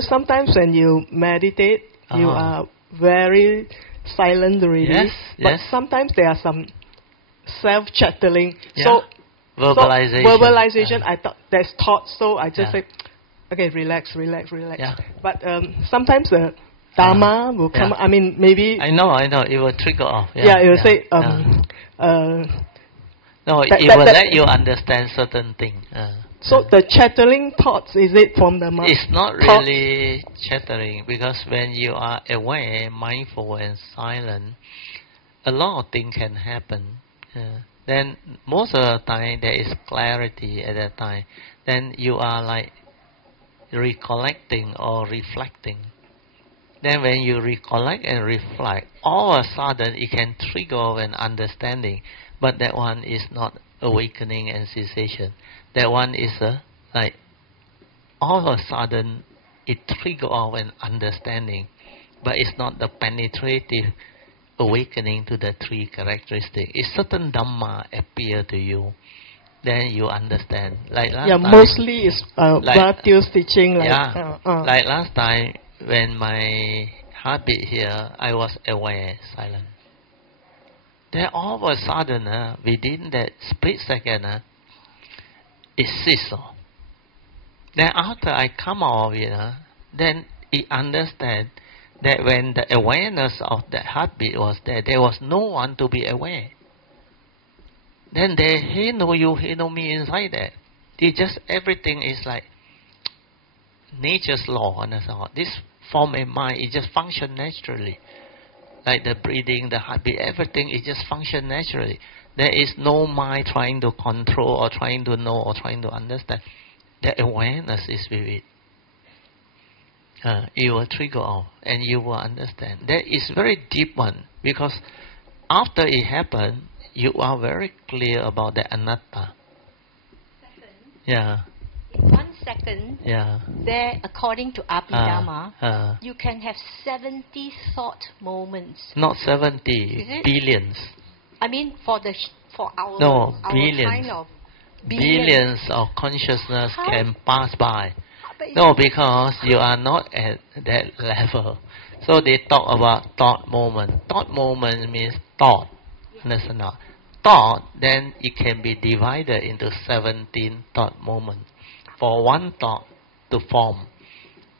sometimes when you meditate, you are very silent already. Yes, but sometimes there are some self-chattering. Yeah. So verbalization. I thought there's thoughts, so I just say, okay, relax. Yeah. But sometimes the Dharma will come. I mean, maybe. I know. It will trigger off. It will say. No, it will let you understand certain things. So the chattering thoughts, is it from the mind? It's not really chattering, because when you are aware, mindful and silent, a lot of things can happen. Then most of the time there is clarity at that time. Then you are like recollecting or reflecting. Then when you recollect and reflect, all of a sudden it can trigger an understanding. But that one is not awakening and cessation. That one is like all of a sudden it triggers off an understanding. But it's not the penetrative awakening to the three characteristics. If certain Dhamma appear to you, then you understand. Like last time, mostly it's Bhakti's teaching. Like last time when my heartbeat here, I was aware, silent. Then all of a sudden, within that split second, it ceases. Then after I come out of it, then it understand that when the awareness of that heartbeat was there was no one to be aware. Then he know you, he know me inside that. It just, everything is like nature's law. And so on. This form and mind, it just function naturally. Like the breathing, the heartbeat, everything is just function naturally. There is no mind trying to control or trying to know or trying to understand. The awareness is with it. It will trigger off and you will understand. That is very deep one, because after it happened, you are very clear about the anatta. In 1 second, there, according to Abhidhamma, you can have 70 thought moments. Not 70, billions. I mean, for our billions. kind of billions of consciousness can pass by. No, because you are not at that level. So they talk about thought moment. Thought moment means thought. Understand not? Thought, then it can be divided into 17 thought moments. For one thought to form,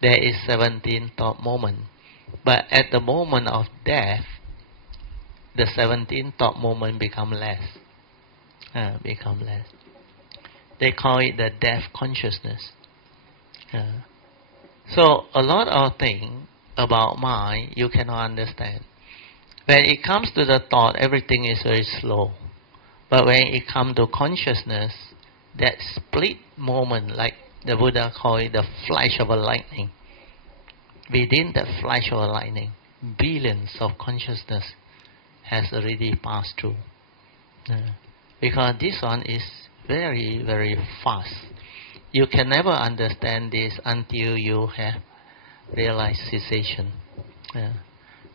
there is 17 thought moments. But at the moment of death, the 17 thought moment become less. They call it the death consciousness. So a lot of things about mind you cannot understand. When it comes to the thought, everything is very slow. But when it comes to consciousness, that split moment, like the Buddha called it the flash of a lightning. Within the flash of a lightning, billions of consciousness has already passed through. Because this one is very, very fast. You can never understand this until you have realized cessation.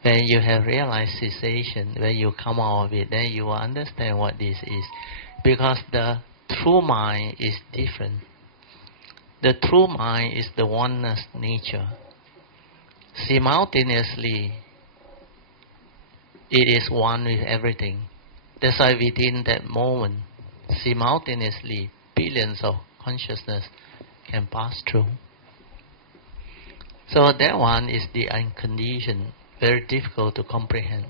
When you have realized cessation, when you come out of it, then you will understand what this is. Because the true mind is different. The true mind is the oneness nature. Simultaneously, it is one with everything. That's why within that moment, simultaneously, billions of consciousness can pass through. So that one is the unconditioned, very difficult to comprehend.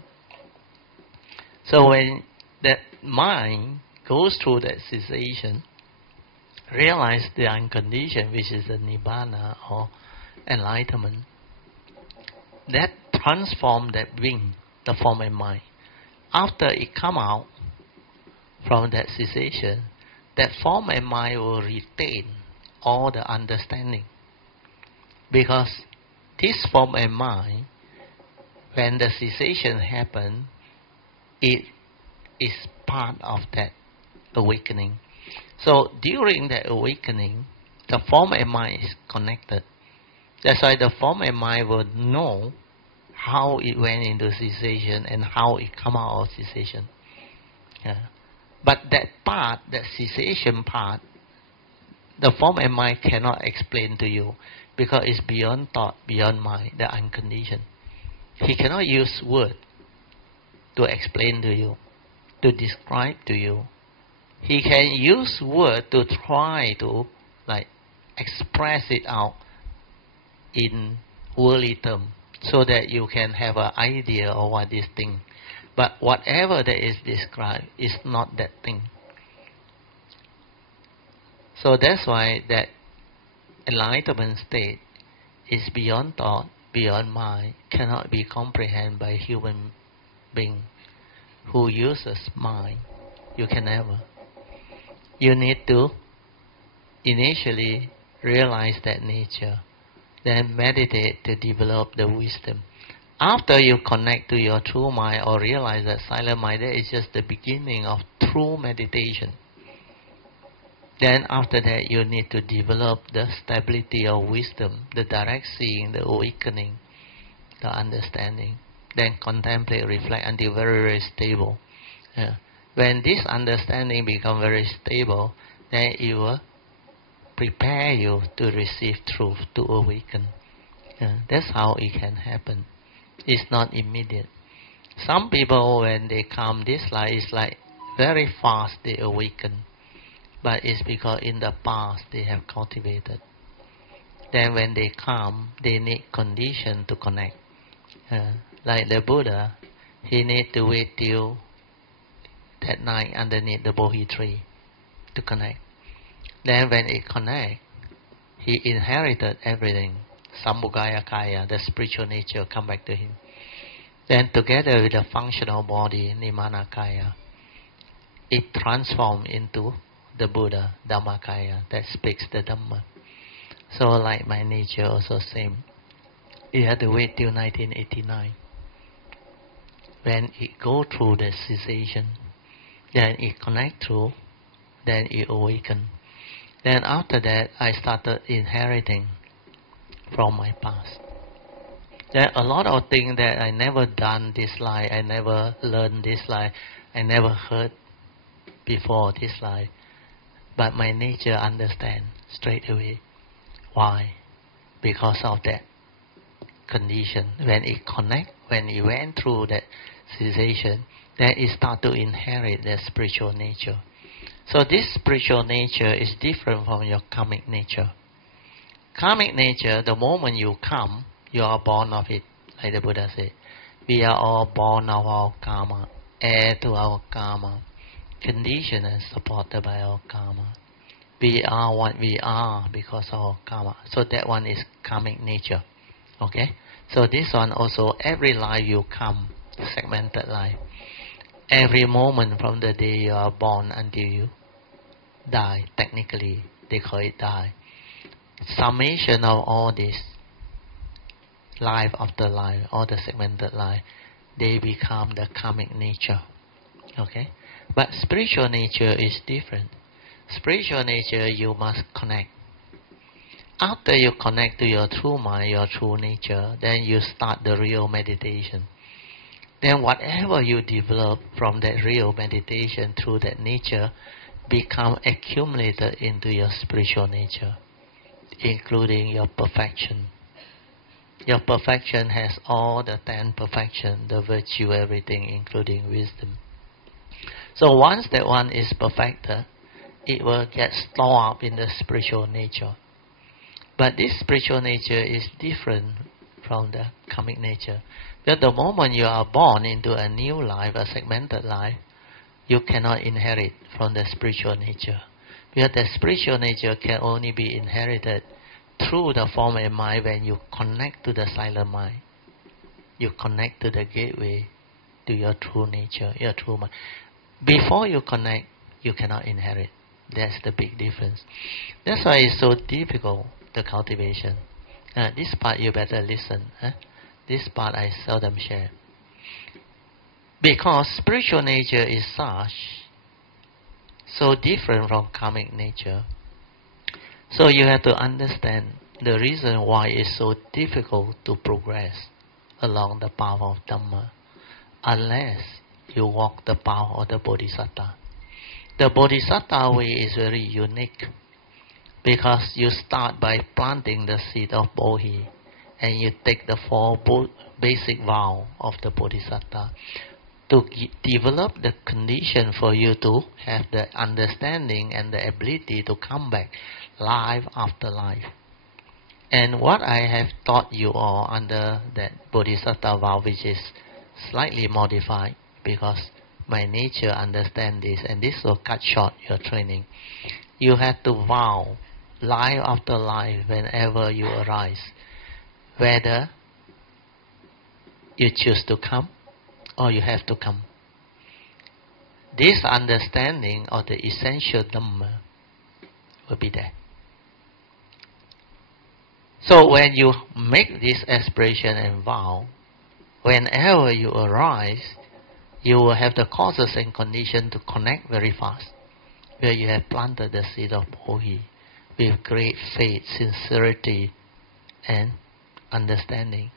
So when that mind goes through that cessation, realize the unconditioned, which is the nibbana or enlightenment, that transform that wing, the form and mind. After it come out from that cessation, that form and mind will retain all the understanding. Because this form and mind, when the cessation happens, it is part of that awakening. So during that awakening, the form and mind is connected. That's why the form and mind will know how it went into cessation and how it come out of cessation. But that part, that cessation part, the form and mind cannot explain to you because it's beyond thought, beyond mind, the unconditioned. He cannot use word to explain to you, to describe to you. He can use word to try to express it out in worldly term so that you can have an idea of what this thing. But whatever that is described is not that thing. So that's why that enlightenment state is beyond thought, beyond mind, cannot be comprehended by human being who uses mind. You can never. You need to initially realize that nature, then meditate to develop the wisdom. After you connect to your true mind or realize that silent mind, that is just the beginning of true meditation. Then after that, you need to develop the stability of wisdom, the direct seeing, the awakening, the understanding. Then contemplate, reflect until very, very stable. When this understanding becomes very stable, then it will prepare you to receive truth, to awaken. That's how it can happen. It's not immediate. Some people, when they come this life, it's like very fast they awaken. But it's because in the past they have cultivated. Then when they come, they need condition to connect. Like the Buddha, he need to wait till that night underneath the Bodhi tree to connect. Then when it connect, he inherited everything. Sambhogaya Kaya, the spiritual nature, come back to him. Then together with the functional body, Nimana Kaya, it transformed into the Buddha, Dhammakaya, that speaks the Dhamma. So like my nature also same. You had to wait till 1989. When it go through the cessation, then it connect through, then it awaken. Then after that, I started inheriting from my past. There are a lot of things that I never done this life, I never learned this life, I never heard before this life. But my nature understand straight away. Why? Because of that condition. When it connect, when it went through that cessation, then it start to inherit that spiritual nature. So this spiritual nature is different from your karmic nature. Karmic nature, the moment you come, you are born of it. Like the Buddha said, we are all born of our karma, heir to our karma, conditioned and supported by our karma. We are what we are because of our karma. So that one is karmic nature. Okay? So this one also, every life you come, segmented life. Every moment from the day you are born until you die, technically, they call it die. Summation of all this, life after life, all the segmented life, they become the karmic nature. Okay? But spiritual nature is different. Spiritual nature, you must connect. After you connect to your true mind, your true nature, then you start the real meditation. Then whatever you develop from that real meditation through that nature become accumulated into your spiritual nature, including your perfection. Your perfection has all the 10 perfection, the virtue, everything, including wisdom. So once that one is perfected, it will get stored up in the spiritual nature. But this spiritual nature is different from the karmic nature. Because the moment you are born into a new life, a segmented life, you cannot inherit from the spiritual nature. Because the spiritual nature can only be inherited through the form and mind when you connect to the silent mind. You connect to the gateway to your true nature, your true mind. Before you connect, you cannot inherit. That's the big difference. That's why it's so difficult, the cultivation. This part you better listen. This part I seldom share. Because spiritual nature is such, so different from karmic nature. So you have to understand the reason why it's so difficult to progress along the path of Dhamma, unless you walk the path of the Bodhisattva. The Bodhisattva way is very unique, Because you start by planting the seed of Bodhi, and you take the 4 basic vows of the Bodhisattva to develop the condition for you to have the understanding and the ability to come back life after life. And what I have taught you all under that Bodhisattva vow, which is slightly modified because my nature understands this, and this will cut short your training. You have to vow life after life whenever you arise, whether you choose to come or you have to come. This understanding of the essential Dhamma will be there. So when you make this aspiration and vow, whenever you arise, you will have the causes and conditions to connect very fast, where you have planted the seed of Bodhi with great faith, sincerity, and understanding.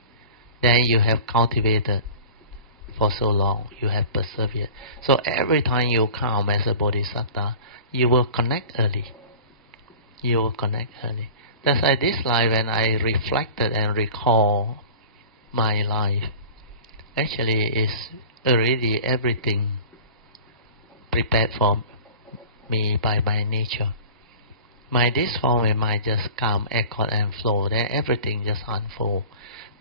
Then you have cultivated for so long, you have persevered. So every time you come as a Bodhisattva, you will connect early. You will connect early. That's why this life, when I reflected and recall my life, actually is already everything prepared for me by my nature. This form might just come, accord and flow. Then everything just unfold.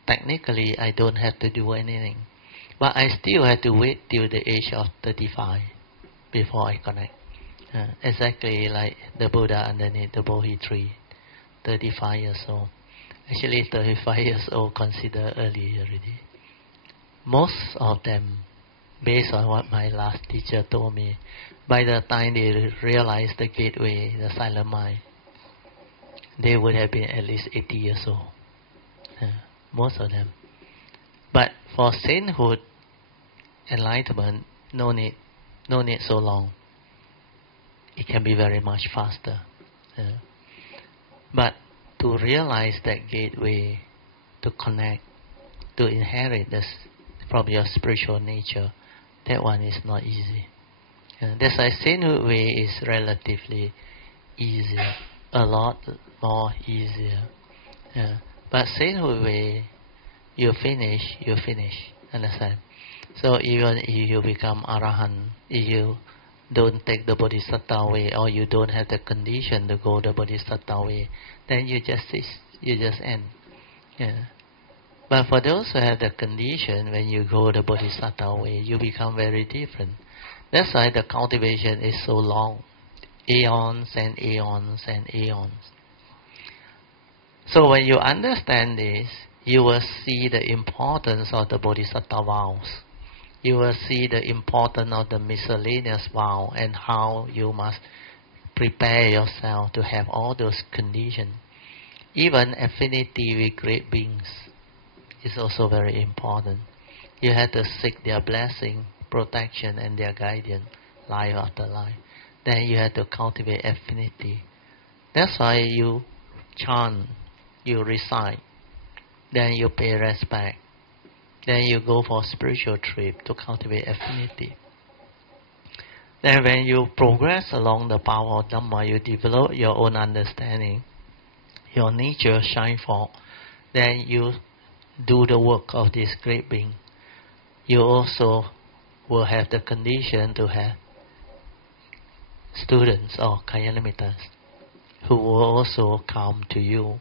Technically, I don't have to do anything. But I still have to wait till the age of 35 before I connect. Exactly like the Buddha underneath the Bodhi tree, 35 years old. Actually, 35 years old considered early already. Most of them, based on what my last teacher told me, by the time they realized the gateway, the silent mind, they would have been at least 80 years old. Most of them. But for sainthood, enlightenment, no need so long. It can be very much faster. But to realize that gateway, to connect, to inherit this from your spiritual nature, that one is not easy. That's why sainthood way is relatively easier, a lot more easier. But sainthood way, you finish, understand? So even if you become Arahant, if you don't take the Bodhisattva way, or you don't have the condition to go the Bodhisattva way, then you just end. But for those who have the condition, when you go the Bodhisattva way, you become very different. That's why the cultivation is so long, aeons and aeons and aeons. So when you understand this, you will see the importance of the Bodhisattva vows. You will see the importance of the miscellaneous vow and how you must prepare yourself to have all those conditions. Even affinity with great beings is also very important. You have to seek their blessing, protection, and their guidance life after life. Then you have to cultivate affinity. That's why you chant, you recite, then you pay respect, then you go for spiritual trip to cultivate affinity. Then when you progress along the power of Dhamma, you develop your own understanding, your nature shine forth, then you do the work of this great being. You also will have the condition to have students or Kalyanamitas who will also come to you.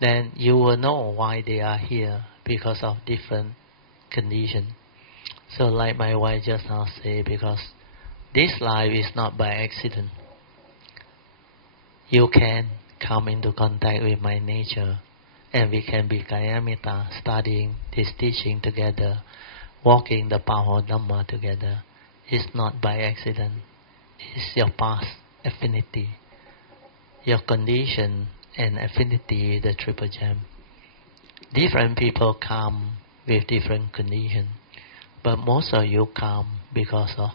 Then you will know why they are here, because of different conditions. So like my wife just now said, because this life is not by accident. You can come into contact with my nature, and we can be Kalyanamita, studying this teaching together, walking the power of Dhamma together. It's not by accident. It's your past affinity, your condition and affinity, the triple gem. Different people come with different conditions, but most of you come because of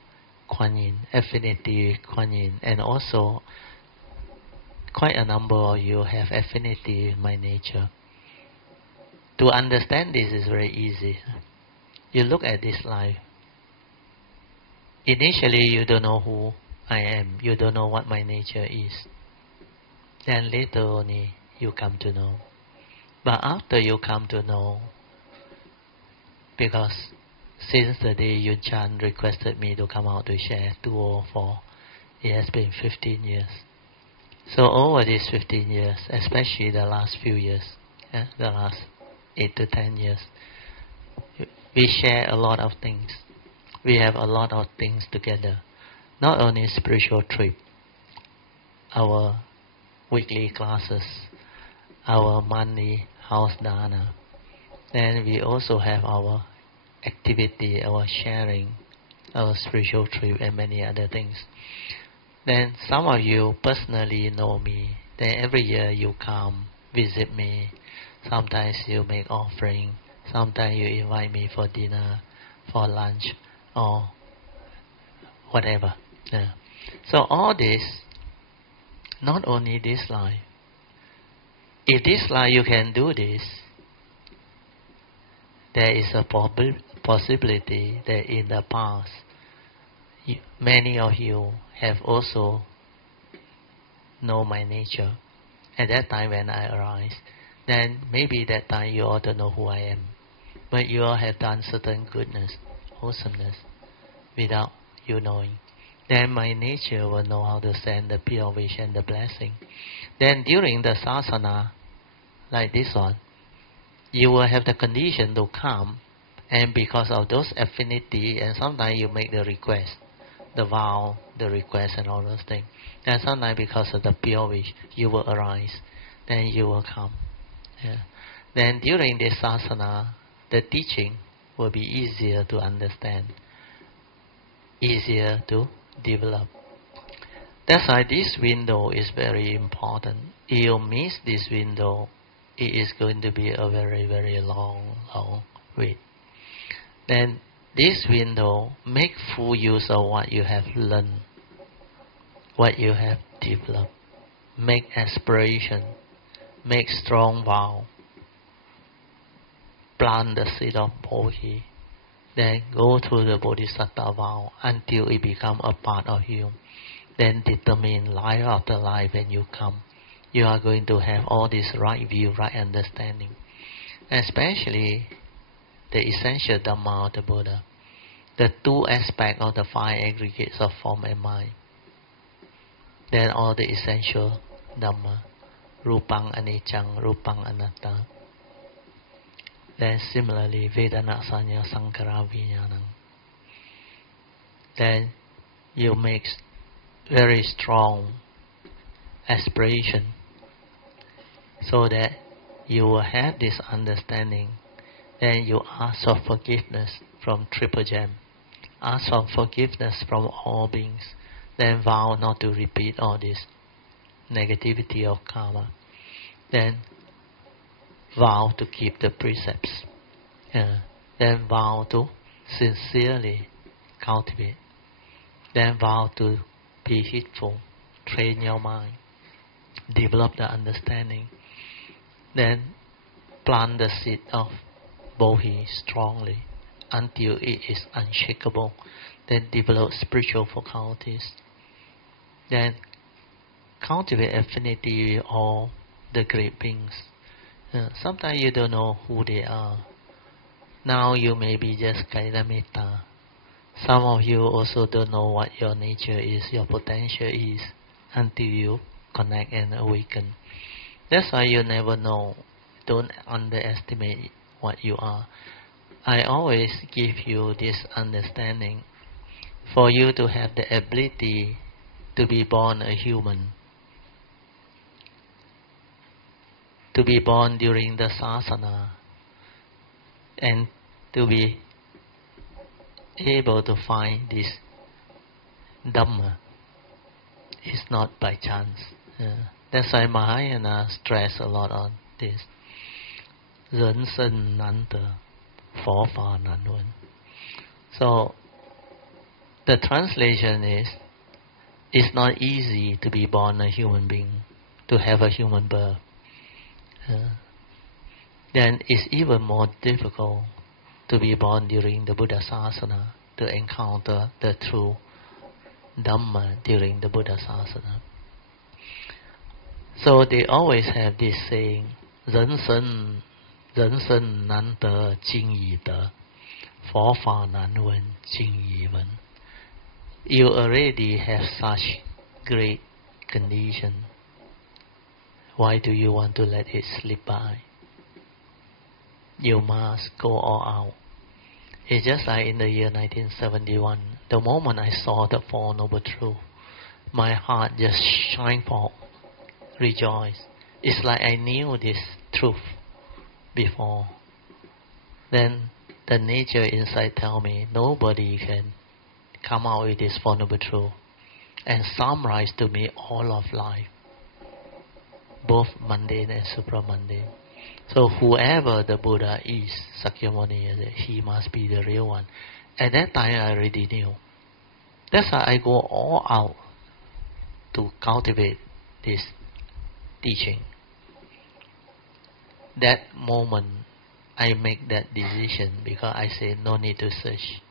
Kuan Yin, affinity with Kuan Yin, and also quite a number of you have affinity with my nature. To understand this is very easy. You look at this life. Initially, you don't know who I am. You don't know what my nature is. then later only you come to know. But after you come to know, because since the day Yun Chan requested me to come out to share 2004, it has been 15 years. So over these 15 years, especially the last few years, the last 8 to 10 years, we share a lot of things. We have a lot of things together. Not only spiritual trip, our weekly classes, our monthly house dana. Then we also have our activity, our sharing, our spiritual trip, and many other things. Then some of you personally know me. Then every year you come visit me. Sometimes you make offering. Sometimes you invite me for dinner, for lunch, or whatever. Yeah. So all this, not only this life. If this life you can do this, there is a possibility that in the past, many of you have also known my nature. At that time when I arise, then maybe that time you ought to know who I am. But you all have done certain goodness, wholesomeness, without you knowing. Then my nature will know how to send the pure wish and the blessing. Then during the sasana, like this one, you will have the condition to come, and because of those affinity, and sometimes you make the request, the vow, the request, and all those things. And sometimes because of the pure wish, you will arise, then you will come. Yeah. Then during this sasana, the teaching will be easier to understand, easier to develop. That's why this window is very important. If you miss this window, it is going to be a very, very long wait. Then this window, make full use of what you have learned, what you have developed. Make aspiration, make strong vow, plant the seed of Bodhi, then go through the Bodhisattva vow until it becomes a part of you. Then determine life after life when you come. You are going to have all this right view, right understanding. Especially the essential Dhamma of the Buddha. The two aspects of the five aggregates of form and mind. Then all the essential Dhamma. Rupang Anicang, Rupang Anatta. Then similarly, Vedana Sanya Sankara Vijnanam. Then you make very strong aspiration so that you will have this understanding. Then you ask for forgiveness from Triple Gem. Ask for forgiveness from all beings. Then vow not to repeat all this negativity of karma. Then vow to keep the precepts. Then vow to sincerely cultivate. Then vow to be heedful. Train your mind. Develop the understanding. Then plant the seed of Bodhi strongly until it is unshakable. Then develop spiritual faculties. Then cultivate affinity with all the great beings. Sometimes you don't know who they are. Now you may be just Kailamita. Some of you also don't know what your nature is, your potential is, until you connect and awaken. That's why you never know. Don't underestimate what you are. I always give you this understanding. For you to have the ability to be born a human, to be born during the sasana, and to be able to find this Dhamma is not by chance. That's why Mahayana stress a lot on this. 人生难得，佛法难闻. So the translation is, it's not easy to be born a human being, to have a human birth. Then it's even more difficult to be born during the Buddha Sasana, to encounter the true Dhamma during the Buddha Sasana. So they always have this saying, 人生难得今已得，佛法难闻今已闻. You already have such great condition. Why do you want to let it slip by? You must go all out. It's just like in the year 1971. The moment I saw the Four Noble Truths, my heart just shine forth, rejoice. It's like I knew this truth before. Then the nature inside tell me nobody can come out with this Four Noble Truths and summarize to me all of life, both mundane and supramundane. So whoever the Buddha is, Sakyamuni, he must be the real one. At that time I already knew. That's why I go all out to cultivate this teaching. That moment I make that decision because I say no need to search.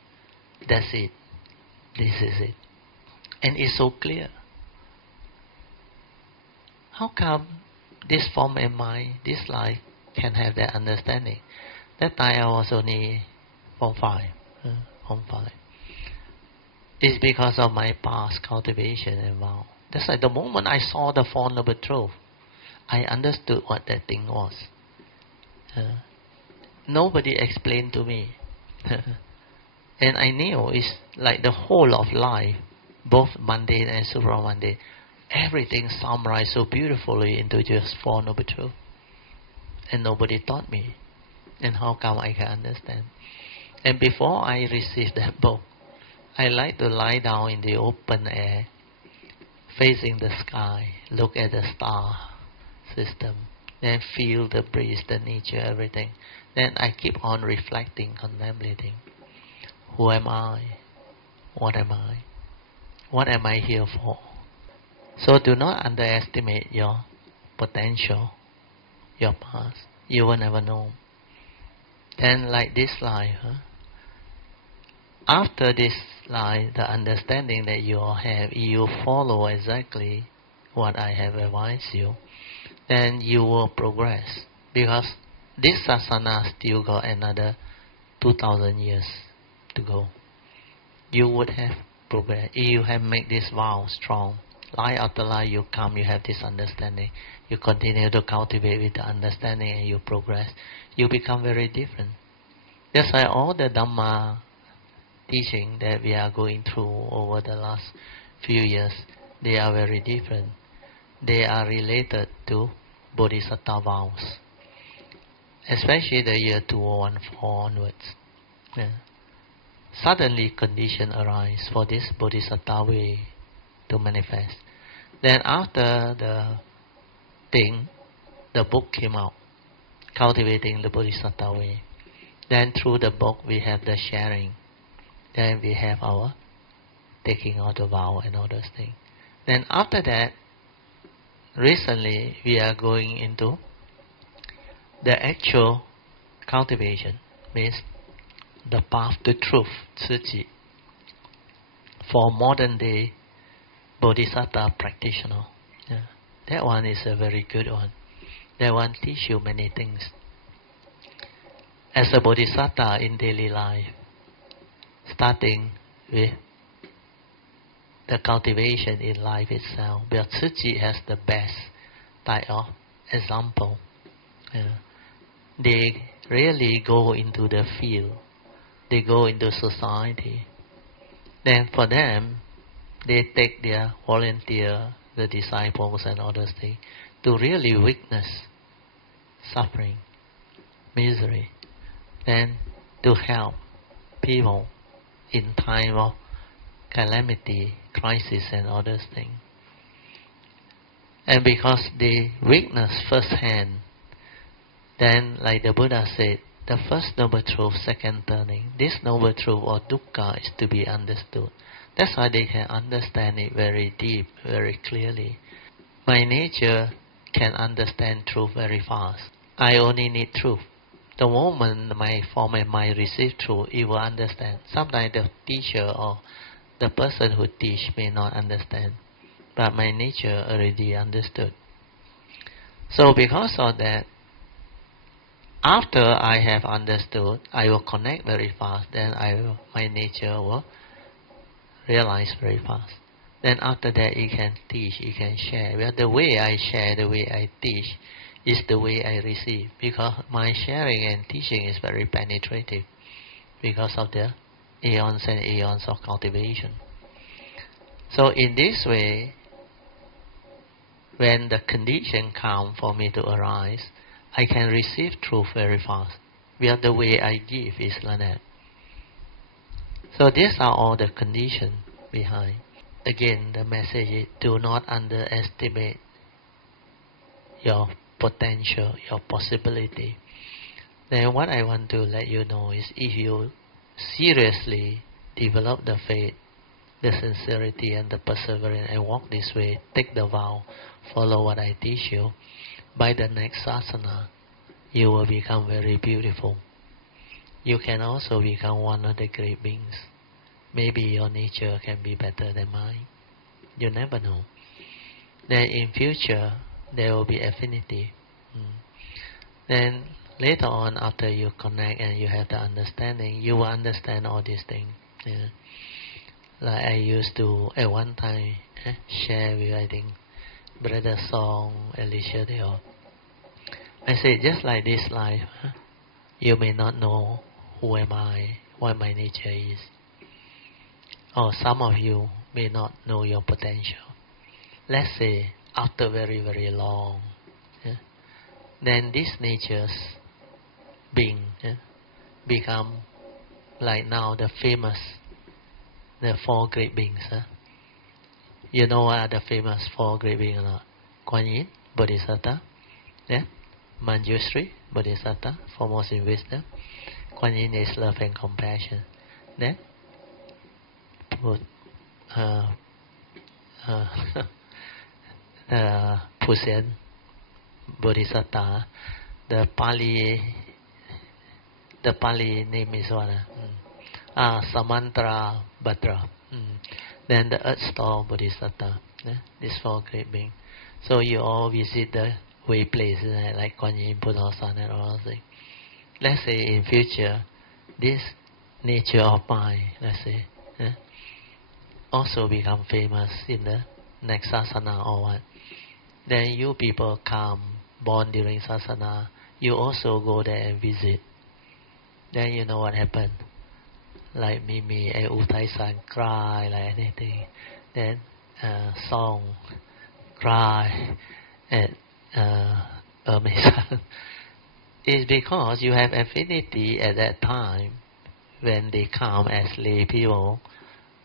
That's it. This is it. And it's so clear. How come this form and mind, this life, can have that understanding? That time I was only Form 5. It's because of my past cultivation and vow. That's why the moment I saw the Four Noble Truths, I understood what that thing was. Nobody explained to me. And I knew it's like the whole of life, both mundane and supramundane. Everything summarized so beautifully into just Four Noble Truths. And nobody taught me. And how come I can understand? And before I received that book, I like to lie down in the open air, facing the sky, look at the star system, then feel the breeze, the nature, everything. Then I keep on reflecting, contemplating. Who am I? What am I? What am I here for? So do not underestimate your potential, your past. You will never know. Then like this life, after this life, the understanding that you all have, you follow exactly what I have advised you, then you will progress. Because this sasana still got another 2,000 years to go. You would have progressed. If you have made this vow strong, life after life you come, you have this understanding. You continue to cultivate with the understanding and you progress. You become very different. That's why all the Dhamma teaching that we are going through over the last few years, they are very different. They are related to Bodhisattva vows, especially the year 2014 onwards. Suddenly condition arise for this Bodhisattva way to manifest. Then after the thing, the book came out, Cultivating the Bodhisattva Way. Then through the book we have the sharing. Then we have our taking of the vow and all those things. Then after that, recently we are going into the actual cultivation, means the path to truth, Tsuji, for modern day Bodhisattva practitioner. That one is a very good one. That one teach you many things. As a Bodhisattva in daily life, starting with the cultivation in life itself, but Tsuji has the best type of example. They really go into the field. They go into society. Then for them, they take their volunteer, the disciples and other things, to really witness suffering, misery, then to help people in time of calamity, crisis and other things. And because they witness firsthand, then like the Buddha said, the first noble truth, second turning. This noble truth or dukkha is to be understood. That's why they can understand it very deep, very clearly. My nature can understand truth very fast. I only need truth. The moment my form and mind receive truth, it will understand. Sometimes the teacher or the person who teach may not understand, but my nature already understood. So because of that, after I have understood, I will connect very fast. Then my nature will realize very fast. Then after that, you can teach, you can share. Well, the way I share, the way I teach, is the way I receive. Because my sharing and teaching is very penetrative, because of the eons and eons of cultivation. So in this way, when the condition come for me to arise, I can receive truth very fast. Well, the way I give is like that. So these are all the conditions behind. Again, the message is, do not underestimate your potential, your possibility. Then what I want to let you know is, if you seriously develop the faith, the sincerity and the perseverance, and walk this way, take the vow, follow what I teach you, by the next asana, you will become very beautiful. You can also become one of the great beings. Maybe your nature can be better than mine. You never know. Then in future, there will be affinity. Then later on, after you connect and you have the understanding, you will understand all these things. Yeah. Like I used to, at one time, share with, I think, Brother Song, Alicia, they all. I say, just like this life, you may not know who am I, what my nature is. Or some of you may not know your potential. Let's say, after very, very long, then these natures being become like now the famous, the four great beings. You know what are the famous four great beings or not? Kuan Yin, Bodhisattva, Manjushri, Bodhisattva, foremost in wisdom. Kuan Yin is love and compassion. Then Pusen, Bodhisattva. The Pali name is what? Samantra Bhadra. Then the Earth Storm Bodhisattva. These four great beings. So you all visit the way places like Kuan Yin, Buddha, Sun, and all those things. Let's say in future, this nature of mind, let's say, also become famous in the next sasana or what. Then you people come, born during sasana, you also go there and visit. Then you know what happened. Like Mimi and Utai-san cry like anything. Then Song cry at Hermes-san. It's because you have affinity at that time. When they come as lay people,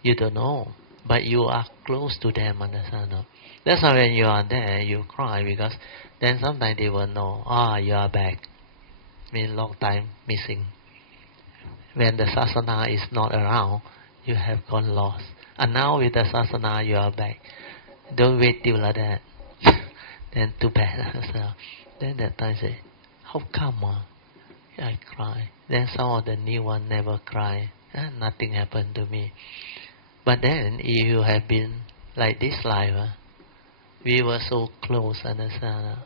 you don't know. But you are close to them, understand? No? That's why when you are there, you cry, because then sometimes they will know, you are back. Mean long time missing. When the sasana is not around, you have gone lost. And now with the sasana, you are back. Don't wait till like that. Then too bad. So, then that time say, how come? I cry. Then some of the new one never cry. Nothing happened to me. But then if you have been like this life, we were so close, understand?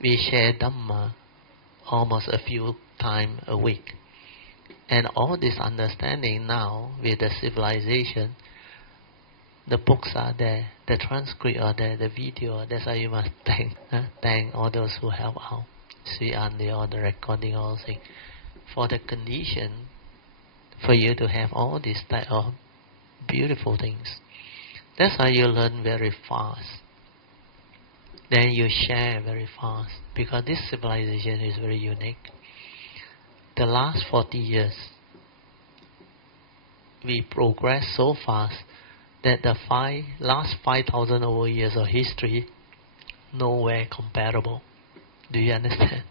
We share Dhamma almost a few times a week. And all this understanding now with the civilization, the books are there, the transcript are there, the video. That's why you must thank all those who help out. See on all the recording, all things, for the condition for you to have all this type of beautiful things. That's how you learn very fast. Then you share very fast, because this civilization is very unique. The last 40 years, we progress so fast that the last 5,000 over years of history, nowhere comparable. Do you understand?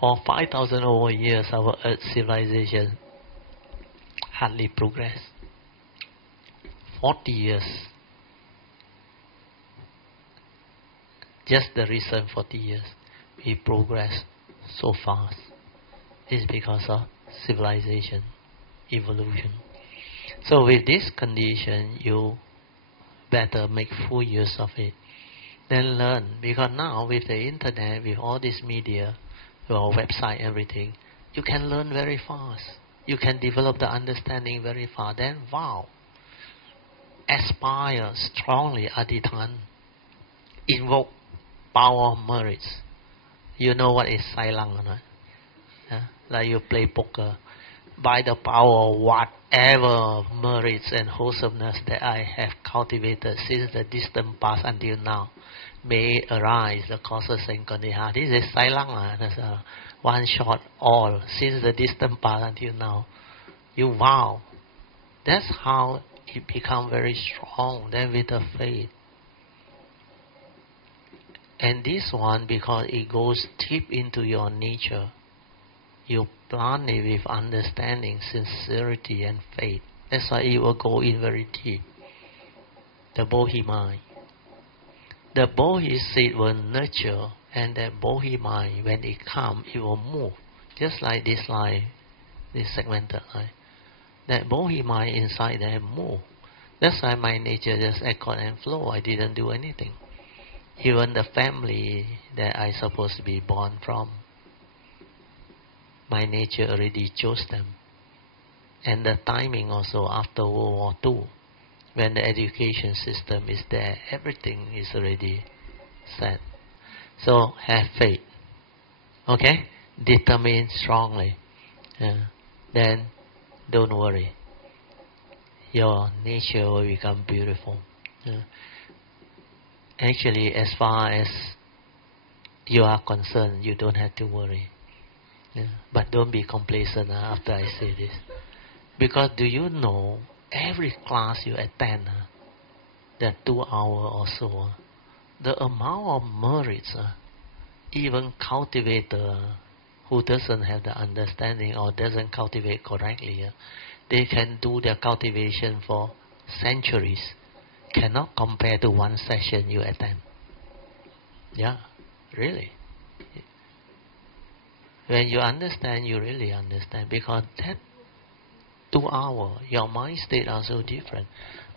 For 5,000 over years, our Earth civilization hardly progressed. 40 years, just the recent 40 years, we progress so fast. It's because of civilization, evolution. So with this condition, you better make full use of it. then learn. Because now with the internet, with all this media, your website, everything, you can learn very fast. You can develop the understanding very fast. Then vow. Aspire strongly, adhitan. Invoke power of merits. You know what is sai lang or not? Like you play poker. By the power of whatever merits and wholesomeness that I have cultivated since the distant past until now, may arise the causes and conditions. This is sai lang. That's one shot all since the distant past until now. You vow. That's how it becomes very strong. Then with the faith. And this one, because it goes deep into your nature, you plant it with understanding, sincerity and faith. That's why it will go in very deep. The Bodhi mind. The Bodhi seed will nurture, and that Bodhi mind, when it comes, it will move. Just like this line, this segmented line. That Bodhi mind inside there move. That's why my nature just echoed and flow. I didn't do anything. Even the family that I supposed to be born from, my nature already chose them. And the timing also after World War II, when the education system is there, everything is already set. So have faith. Okay? Determine strongly. Then don't worry. Your nature will become beautiful. Actually, as far as you are concerned, you don't have to worry. But don't be complacent after I say this. Because do you know, every class you attend, that 2 hours or so, the amount of merits, even cultivator who doesn't have the understanding or doesn't cultivate correctly, they can do their cultivation for centuries. Cannot compare to one session you attend. Yeah, really. When you understand, you really understand. Because that 2 hours, your mind state are so different.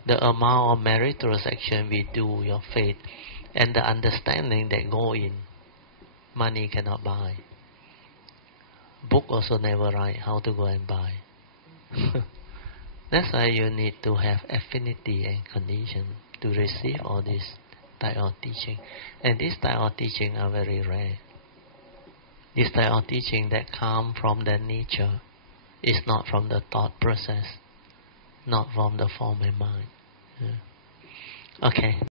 The amount of meritorious action we do, your faith, and the understanding that go in, money cannot buy. Book also never write how to go and buy. That's why you need to have affinity and condition to receive all this type of teaching. And this type of teaching are very rare. This type of teaching that come from the nature is not from the thought process, not from the form and mind. Okay.